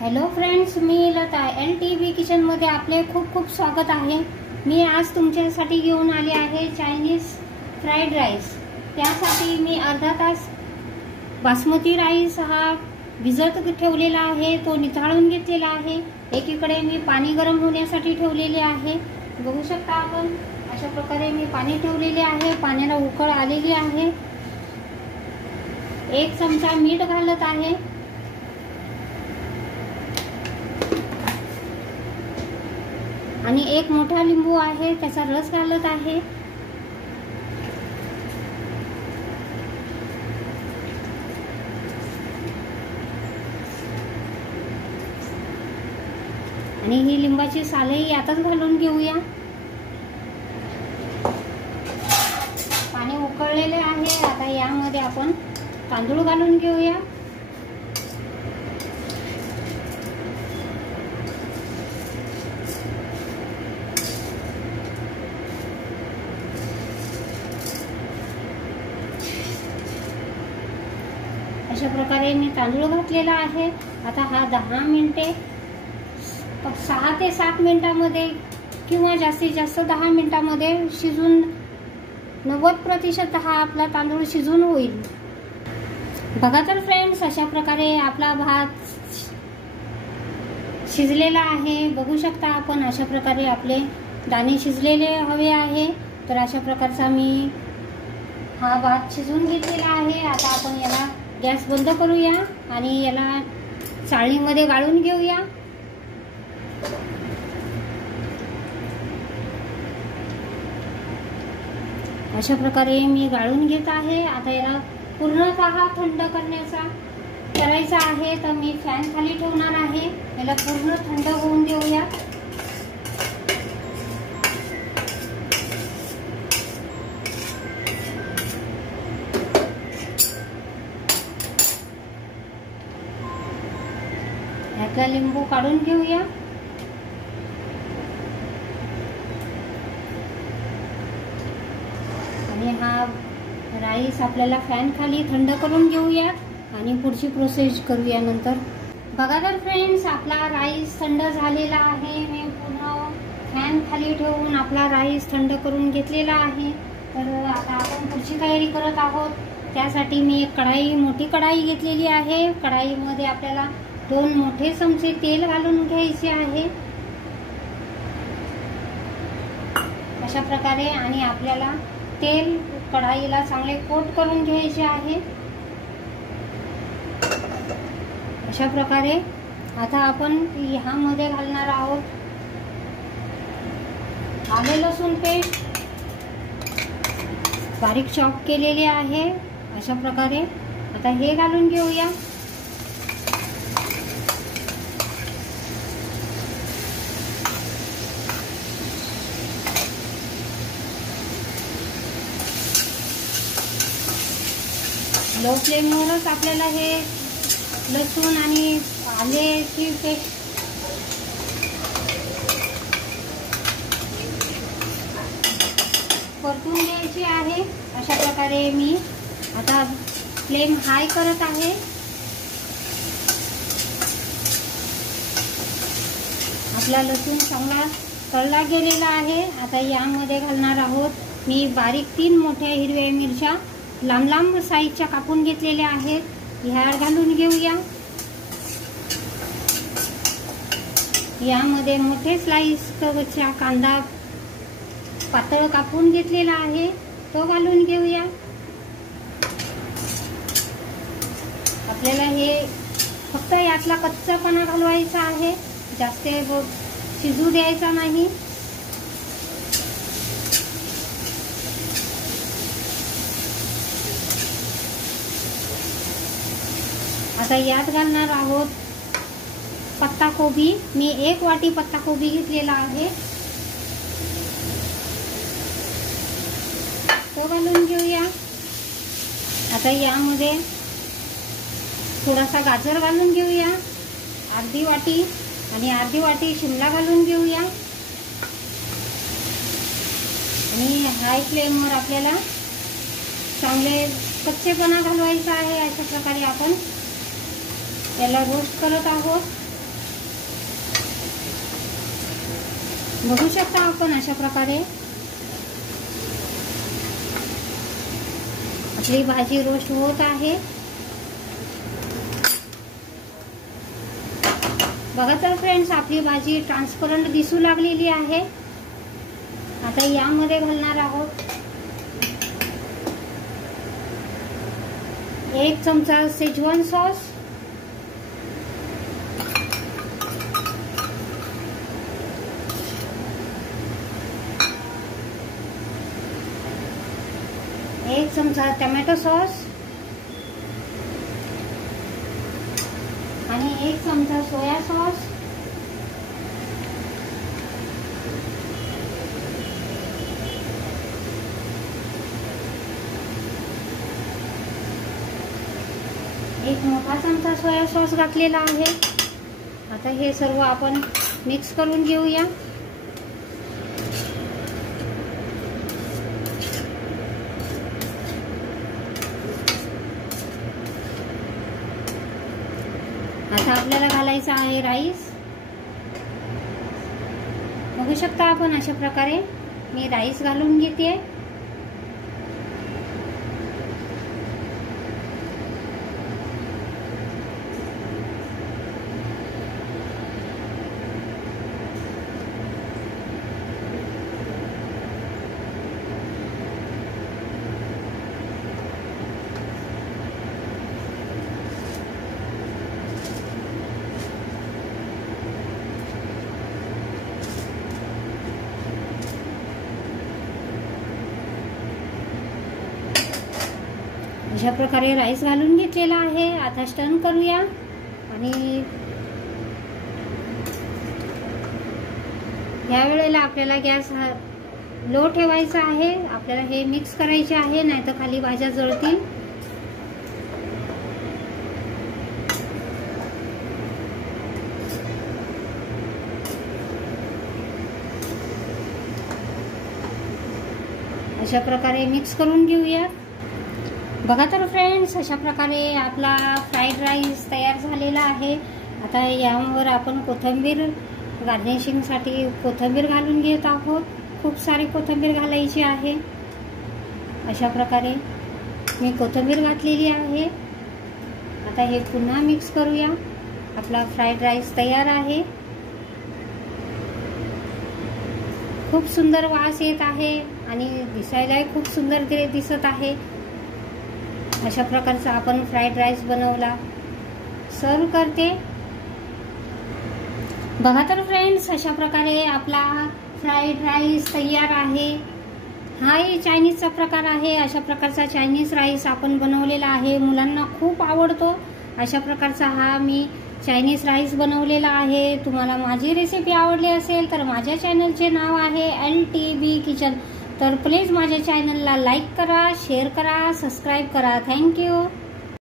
Hello friends, मी Lata LTV किचनमध्ये आपले खूप खूप स्वागत आहे। मी आज तुमच्यासाठी घेऊन आले आहे चायनीज फ्राईड राईस। त्यासाठी मी अर्धा तास बासमती राईस हा भिजत ठेवलेला आहे, तो निथळून घेतलेला आहे। एकीकडे मी पाणी गरम होण्यासाठी ठेवलेले आहे। बघू शकता आपण अशा प्रकारे मी पाणी ठेवलेले आहे। पाण्याला उकळ आलेली आहे। 1 चमचा मीठ घालत आहे आणि 1 मोठा लिंबू आहे त्याचा रस घालत आहे। आणि ही लिंबाची सालही यातच घालून घेऊया। पाणी उकळलेले आहे। आता यामध्ये आपण तांदूळ घालून घेऊया। अशा प्रकारे मी तांदूळ घातलेला आहे। आता हा 10 मिनिटे 6 ते 7 मिनिटांमध्ये किंवा जास्तीत जास्त 10 मिनिटांमध्ये शिजून 90% हा आपला तांदूळ शिजून होईल। बघा तर फ्रेंड्स, अशा प्रकारे आपला भात शिजलेला आहे। बघू शकता आपण अशा प्रकारे आपले दाणे शिजलेले हवे आहे। तर अशा प्रकारचा मी हा भात शिजून घेतलेला आहे। आता आपण याला गॅस बंद करूया आणि याला चाळणीमध्ये गाळून घेऊया। अशा प्रकारे मी गाळून घेत आहे। आता याला पूर्णतः थंड करायचा आहे, तर मी फॅन खाली ठेवणार आहे। याला पूर्ण थंड होऊन देऊया। यातला लिंबू काढून घेऊया। आणि हा राईस आपल्याला फॅन खाली थंड करून घेऊया आणि पुढची प्रोसेस करूया नंतर। बघा तर फ्रेंड्स, आपला राईस थंड झालेला आहे। मी पूर्ण फॅन खाली ठेवून आपला राईस थंड करून घेतलेला आहे। तर आता आपण पुढची तयारी करत आहोत। त्यासाठी मी एक मोठी कढाई घेतलेली आहे। कढाईमध्ये आपल्याला 2 मोठे चमचे तेल घालून घ्यायचे आहे अशा प्रकारे। आणि आपल्याला तेल कढाईला चांगले कोट करून घ्यायचे आहे अशा प्रकारे। आता आपण ह्यामध्ये घालणार आहोत आले लसूण पेस्ट बारीक चॉप केलेले आहे अशा प्रकारे। आता हे घालून घेऊया। लो फ्लेमवरच आपल्याला हे लसूण आणि आल्याची पेस्ट परतून घ्यायची आहे अशा प्रकारे। मी आता फ्लेम हाय करत आहे। आपला लसूण चांगला तळला गेलेला आहे। आता यामध्ये घालणार आहोत मी बारीक 3 मोठ्या हिरव्या मिरच्या लांब लांब साईजच्या कापून घेतलेल्या आहेत। ह्या घालून घेऊया। यामध्ये मोठे स्लाइसचा कांदा पातळ कापून घेतलेला आहे, तो घालून घेऊया। आपल्याला हे फक्त यातला कच्चापणा घालवायचा आहे, जास्त शिजू द्यायचा नाही। आता यात घालणार आहोत पत्ता कोबी। मी 1 वाटी पत्ता कोबी घेतलेला आहे, तो घालून घेऊया। आता यामध्ये थोडासा गाजर घालून घेऊया, अर्धी वाटी, आणि अर्धी वाटी शिमला घालून घेऊया। आणि हाय फ्लेमवर आपल्याला चांगले कच्चेपणा घालवायचा आहे। अशा प्रकारे आपण याला रोस्ट करत आहोत। बघू शकता आपण अशा प्रकारे आपली भाजी रोस्ट होत आहे। बघा तर फ्रेंड्स, आपली भाजी ट्रान्सपरंट दिसू लागलेली आहे। आता यामध्ये घालणार आहोत 1 चमचा शेजवान सॉस, 1 चमचा टोमॅटो सॉस आणि 1 चमचा सोया सॉस, एक मोठा चमचा सोया सॉस घातलेला आहे। आता हे सर्व आपण मिक्स करून घेऊया। आता आपल्याला घालायचा आहे राईस। बघू शकता आपण अशा प्रकारे मी राईस घालून घेते। अशा प्रकारे राईस घालून घेतलेला आहे। आता स्टर्न करूया आणि या वेळेला आपल्याला गॅस लो ठेवायचा आहे। आपल्याला हे मिक्स करायचे आहे, नाहीतर खाली भाज्या जळतील। अशा प्रकारे मिक्स करून घेऊया। बघा तर फ्रेंड्स, अशा प्रकारे आपला फ्राईड राईस तयार झालेला आहे। आता यावर आपण कोथिंबीर गार्निशिंगसाठी कोथिंबीर घालून घेत आहोत। खूप सारी कोथिंबीर घालायची आहे। अशा प्रकारे मी कोथिंबीर घातलेली आहे। आता हे पुन्हा मिक्स करूया। आपला फ्राईड राईस तयार आहे। खूप सुंदर वास येत आहे आणि दिसायलाही खूप सुंदर दिसत आहे। अशा प्रकारचा आपण फ्राईड राईस बनवला, सर्व करते। बघा तर फ्रेंड्स, अशा प्रकारे आपला फ्राईड राईस तयार आहे। हाही चायनीजचा प्रकार आहे। अशा प्रकारचा चायनीज राईस आपण बनवलेला आहे, मुलांना खूप आवडतो। अशा प्रकारचा हा मी चायनीज राईस बनवलेला आहे। तुम्हाला माझी रेसिपी आवडली असेल तर माझ्या चॅनलचे नाव आहे LTB किचन। तर प्लीज माझ्या चॅनलला लाईक करा, शेअर करा, सबस्क्राईब करा। थँक्यू।